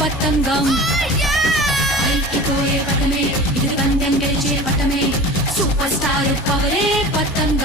పతంగం పైకి పోయే పటమే ఇది పందెం గెలిచే పటమే సూపర్ స్టార్ పవరే పతంగం